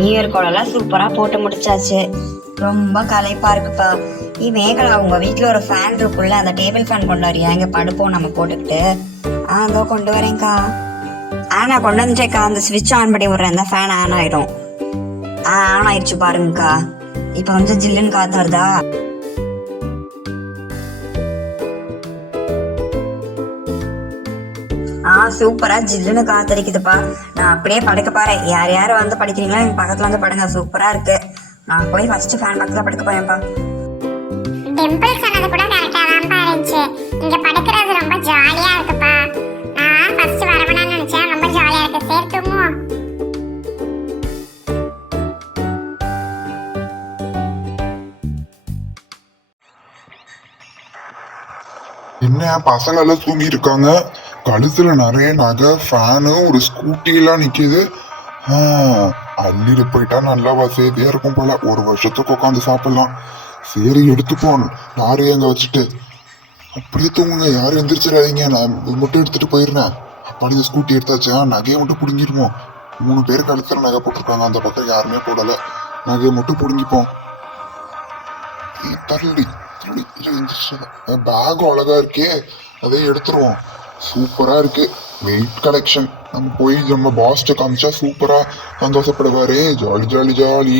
New year கோலெல்லாம் சூப்பரா போட்டு முடிச்சாச்சு. ரொம்ப களைப்பா இருக்குப்பா. மேகலா உங்க வீட்டுல ஒரு ஃபேன் இருக்குல்ல, அந்த டேபிள் ஃபேன் கொண்டு வரியா? இங்க படுப்போம் நம்ம போட்டுக்கிட்டு. அதோ கொண்டு வரேன்க்கா. நான் கொண்டு வந்துட்டேக்கா. அந்த ஸ்விட்ச் ஆன் பண்ணி விடுறேன், அந்த ஃபேன் ஆன் ஆயிடும். ஆன் ஆயிடுச்சு பாருங்கக்கா. இப்ப கொஞ்சம் ஜில்லுன்னு காத்து வருதா? சூப்பரா ஜில்லுன்னு காத்தடிக்குதுப்பா. நான் அப்படியே படுக்க பாரு. யார் யாரும் வந்து படிக்கிறீங்களோ எங்க பக்கத்துல வந்து படுங்க. சூப்பரா இருக்கு. நான் போய் ஃபர்ஸ்ட் ஃபேன் பக்கத்துல படுக்க போறேன்ப்பா. டிம்பிள் சொன்னது கூட கரெக்டா தான் இருந்துச்சு. இங்க படுக்கிறது ரொம்ப ஜாலியா இருக்குப்பா. நான் ஃபர்ஸ்ட் வரவேணும்னு நினைச்சேன். ரொம்ப ஜாலியா இருக்கு. சரி தூங்குவோம். என்ன பசங்க எல்லாம் தூங்கி இருக்காங்க. கழுத்துல நிறைய நகை, ஃபேனு, ஒரு ஸ்கூட்டி எல்லாம் நிக்குது. அள்ளிட்டு போயிட்டா நல்லா வசதியா இருக்கும் போல. ஒரு வருஷத்துக்கு உட்காந்து சாப்பிடலாம். சரி எடுத்துப்போம். லாரியை அங்க வச்சுட்டு அப்படியே தூங்குங்க. யாரும் எந்திரிச்சிடாதீங்க. நான் மட்டும் எடுத்துட்டு போயிடுறேன். அப்படி இந்த ஸ்கூட்டி எடுத்தாச்சா நகையை மட்டும் பிடுங்கிடுவோம். 3 பேர் கழுத்துல நகை போட்டிருக்காங்க. அந்த பக்கம் யாருமே போடல. நகையை மட்டும் பிடுங்கிப்போம். தள்ளி பேக் அழகா இருக்கே, அதை எடுத்துருவோம். சூப்பரா இருக்கு. Wait collection. நம்ம போய் நம்ம பாஸ்ட காமிச்சா சூப்பரா சந்தோஷப்படுவாரு. Jolly jolly jolly.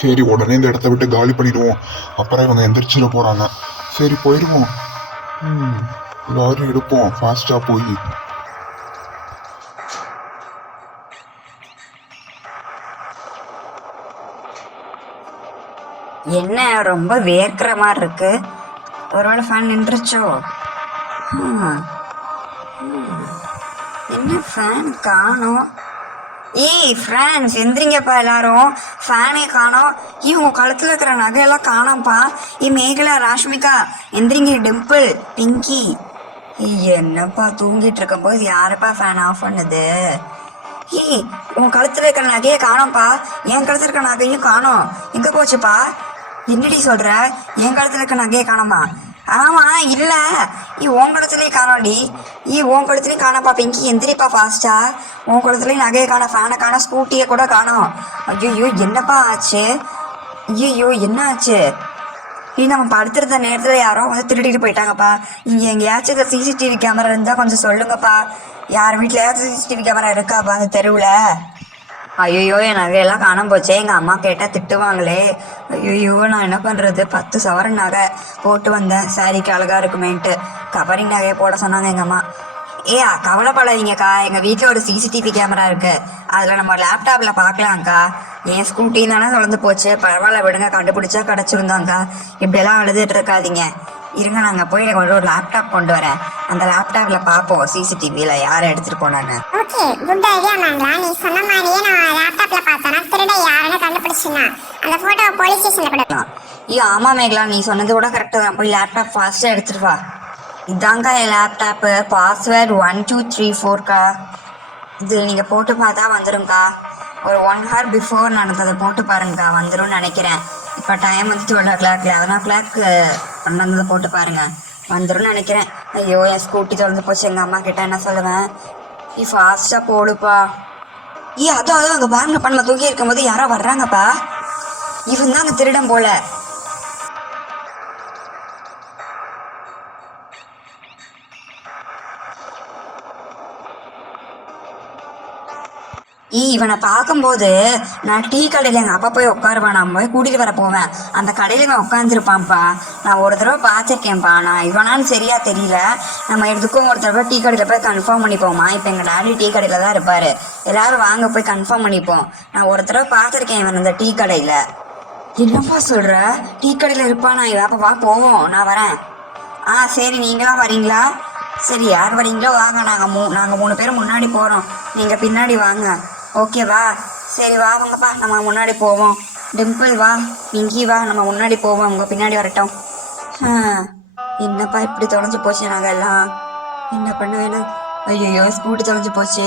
சரி உடனே இந்த இடத்த விட்டு காலி பண்ணிடுவோம். அப்புறம் இவங்க எந்திரிச்சிட போறாங்க. சரி போயிடுவோம். லாரி எடுப்போம் ஃபாஸ்டா போய். என்ன ரொம்ப வேர்க்கிற மாதிரி இருக்கு. ஒருவேளை ஃபேன் நின்றுச்சோ? என்ன ஃபேன் காணோம்? ஃப்ரெண்ட்ஸ் எந்திரிங்கப்பா எல்லாரும். ஃபேனே காணோம். உங்க கழுத்துல இருக்கிற நகையெல்லாம் காணோம்ப்பா. மேகலா, ராஷ்மிகா எந்திரிங்க. டிம்பிள், பிங்கி. என்னப்பா தூங்கிட்டு இருக்கும் போது யாருப்பா ஃபேன் ஆஃப் பண்ணுது? உன் கழுத்துல இருக்கிற நகையை காணோம்ப்பா. என் கழுத்துல இருக்கிற நகையும் காணோம். எங்க போச்சுப்பா? என்னடி சொல்ற? என் கழுத்துல இருக்க நகையை காணோமா? ஆமா, இல்ல உன் கழுத்துலயும் காணோடி. உன் கழுத்துலயும் காணப்பா. பிங்கி எந்திரிப்பா ஃபாஸ்டா. உன் கழுத்துலயும் நகையை காண, ஃபேனை காண, ஸ்கூட்டியை கூட காணோம். ஐயோ என்னப்பா ஆச்சு? ஐயோ என்ன ஆச்சு? நம்ம படுத்துருந்த நேரத்துல யாரோ வந்து திருடிட்டு போயிட்டாங்கப்பா. இங்க எங்கேயாச்சும் சிசிடிவி கேமரா இருந்தா கொஞ்சம் சொல்லுங்கப்பா. யார் வீட்லயாச்சும் சிசிடிவி கேமரா இருக்காப்பா அந்த தெருவுல? ஐயோ என் நகையெல்லாம் காணாம போச்சே. எங்கள் அம்மா கேட்டால் திட்டுவாங்களே. ஐயோ நான் என்ன பண்ணுறது? 10 சவரன் நகை போட்டு வந்தேன், சாரிக்கு அழகாக இருக்குமேன்ட்டு. கவரிங் நகையை போட சொன்னாங்க எங்கள் அம்மா. கவலைப்படாதீங்கக்கா. எங்கள் வீட்டில் ஒரு சிசிடிவி கேமரா இருக்குது. அதில் நம்ம லேப்டாப்பில் பார்க்கலாங்க்கா. என் ஸ்கூட்டின்னு தானே தொலைந்து போச்சு. பரவாயில்ல விடுங்க, கண்டுபிடிச்சா கிடச்சிருந்தாங்க்கா. இப்படியெல்லாம் அழுதுட்டு இருக்காதீங்க. இருங்க, நாங்கள் போய் எனக்கு ஒரு லேப்டாப் கொண்டு வரேன். அந்த லேப்டாப்பில் பார்ப்போம் சிசிடிவியில் யாரை எடுத்துகிட்டு போனாங்க. ஓகே, குட் ஐடியா மேங்களா. நீ சொன்ன மாதிரியே நான் லேப்டாப்ல பார்த்தேன்னா திருட யாருன்னு கண்டுபிடிச்சினா அந்த போட்டோ போலீஸ் ஸ்டேஷன்ல கொடுக்கலாம். ஆமா மேகலா, நீ சொன்னது கூட கரெக்டாக தான். போய் லேப்டாப் ஃபாஸ்ட்டாக எடுத்துட்டு வா. இதாங்க்கா என் லேப்டாப்பு. பாஸ்வேர்டு 1234க்கா. இது நீங்கள் போட்டு பார்த்தா வந்துடும்க்கா. ஒரு 1 hour பிஃபோர் நடந்ததை போட்டு பாருங்கக்கா, வந்துடும் நினைக்கிறேன். இப்போ டைம் வந்து 12 o'clock, 11 o'clock நடந்ததை போட்டு பாருங்க, வந்துடும் நினைக்கிறேன். ஐயோ என் ஸ்கூட்டி தொலைந்து போச்சு. எங்கள் அம்மா கிட்ட என்ன சொல்லுவேன்? ஃபாஸ்ட்டாக போடுப்பா. அதுவும் அங்கே பாருங்க, பண்ணல தூக்கி இருக்கும்போது யாரோ வர்றாங்கப்பா. இவன் தான் அந்த திருடன் போல. இவனை பார்க்கும்போது நான் டீ கடையில் எங்கள் அப்பா போய் உட்காருவான். நான் போய் கூட்டிகிட்டு வர போவேன். அந்த கடையில் இவன் உட்காந்துருப்பான்ப்பா. நான் ஒரு தடவை பார்த்துருக்கேன்ப்பா. நான் இவனான்னு சரியாக தெரியல. நம்ம எதுக்கும் ஒரு தடவை டீ கடையில் போய் கன்ஃபார்ம் பண்ணிப்போமா. இப்போ எங்கள் டாடி டீ கடையில் தான் இருப்பார். எல்லோரும் வாங்க போய் கன்ஃபார்ம் பண்ணிப்போம். நான் ஒரு தடவை பார்த்துருக்கேன் இவன் அந்த டீ கடையில். என்னப்பா சொல்கிற? டீ கடையில் இருப்பான். நான் அப்போ வா போவோம், நான் வரேன். சரி, நீங்களாம் வரீங்களா? சரி, யார் வரீங்களோ வாங்க. நாங்கள் 3 பேரும் முன்னாடி போகிறோம், நீங்கள் பின்னாடி வாங்க. ஓகேவா? சரி வாங்கப்பா, நம்ம முன்னாடி போவோம். டிம்பிள் வா, பிங்கி வா, நம்ம முன்னாடி போவோம், உங்க பின்னாடி வரட்டும். என்னப்பா இப்படி தொலைஞ்சு போச்சு நகை எல்லாம்? என்ன பண்ண வேணும்? ஐயோ ஸ்கூட்டி தொலைஞ்சு போச்சு.